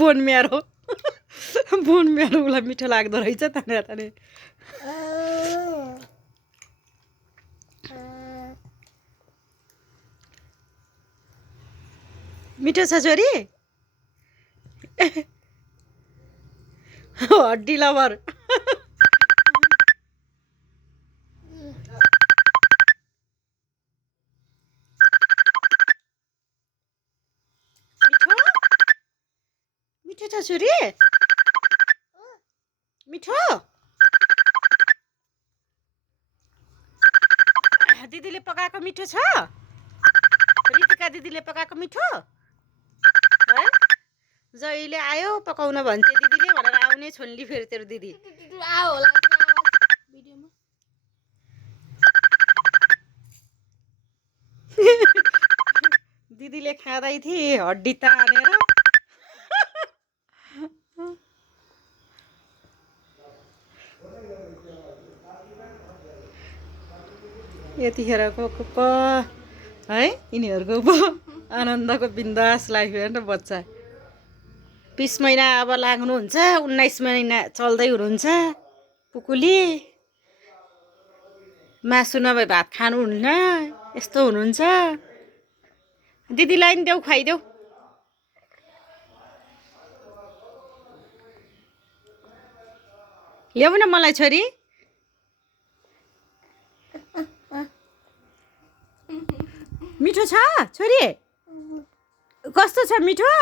bone म्यारो उसलाई मिठो लाग्दो रहेछ ताने मिठो छ छोरी हड्डी लभर मिठो छ छोरी मिठो दिदीले पकाएको मिठो छ रितिका दिदीले पकाएको मिठो है जहिले आयो पकाउन भन्थे दिदीले भनेर आउने छोन्ली फेरि तेरो दिदी दिदीले खाँदै थिए हड्डी तानेर यतिखेरको है यिनीहरूको आनन्दको बिन्दास लाइफ हेर्नु बच्चा 20 महिना अब लाग्नुहुन्छ 19 महिना चल्दै हुनुहुन्छ पुकुली मासु नभए भात खानुहुन्न यस्तो हुनुहुन्छ दिदीलाई नि देऊ खुवाइदेऊ ल्याऊ न मलाई छोरी मिठो छ छोरी कस्तो छ मिठो